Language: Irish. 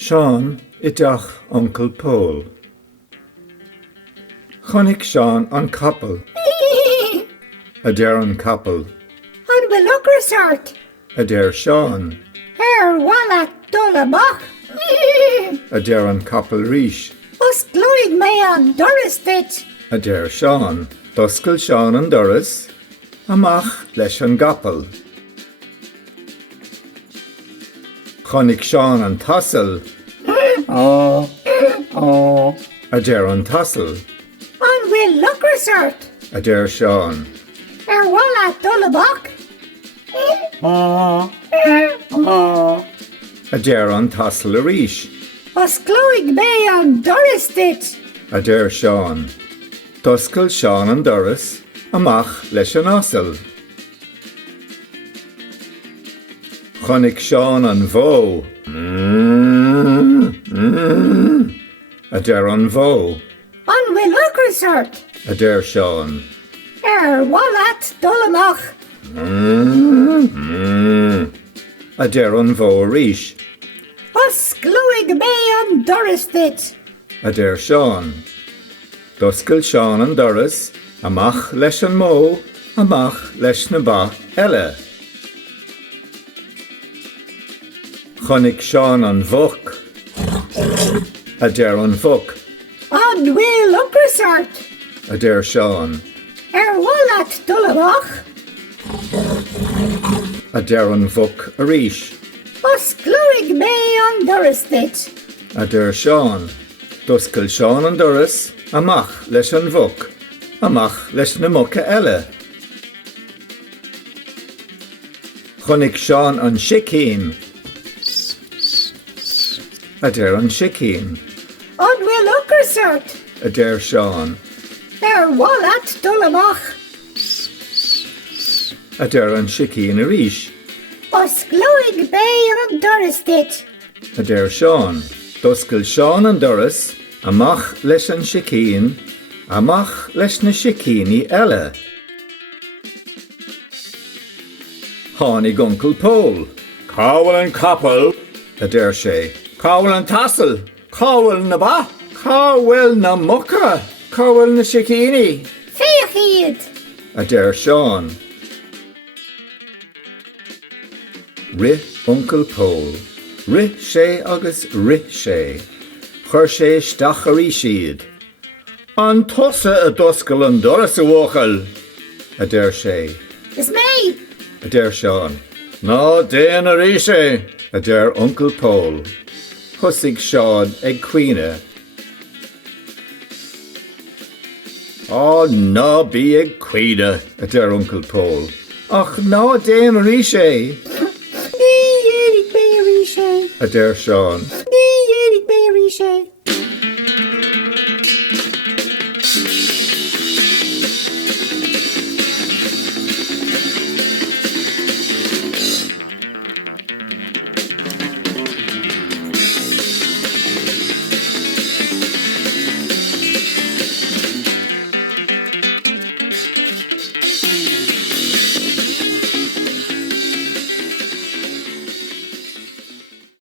Sean idach Uncle Paul. Chonig Sean an couple. Adair an couple. An bhfuil sort. Adair Sean. Walla Dollamach. Adair an couple Rish. Os gloig me an Doristit. Adair Sean. Doscail Sean an Doris. Amach leis an gapel. Chonig Sean an tassel. Adair an tassel. An bhfuil sort. Adair Sean. Walla Dollamach. Adair an tassel a Rish. Os gloig me an Doristit. Adair Sean. Doscail Sean an Doris. Amach leis an asel. Chonig Sean an Vo. Adair an Vo. An bhfuil sort. Adair Sean. Walla Dollamach. Adair an Vo Rish. Os gloig me an Doristit. Adair Sean. Doscail Sean an Doris. Amach leis an mó. Amach leis na ba eile. Chonig Sean an Vok. Adair an Vok. An bhfuil sort. Adair Sean. Walla Dollamach. Adair an Vok a Rish. Os gloig me an Doristit. Adair Sean. Doscail Sean an Doris. Amach leis an Vok. Amach leis na mucka eile. Chonig Sean an Shikeen. Adair an Shikeen. An bhfuil sort. Adair Sean. Walla Dollamach. Adair an Shikeen a Rish. Os gloig me an Doristit. Adair Sean. Doscail Sean an Doris. Amach leis an Shikeen. Amach leis na Shikeeni eile. Tháinig Uncle Paul. Cowell an couple. Adair sé. Cowell an tassel. Cowell na ba. Cowell na mucka. Cowell na Shikeeni. Féichiad. Adair Sean. Ri Uncle Paul. Ri sé agus ri sé. Chur sé stacharí siad. An tosa a doscail an Doris a bhóchail. Adair sé. Is me. Adair Sean. No, déan a rí sé. Adair Uncle Paul. Thusig Sean ag cuine. No, bí ag cuide. Adair Uncle Paul. Ach ná déan a rí sé. Ní dhéannig me a rí sé. Adair Sean.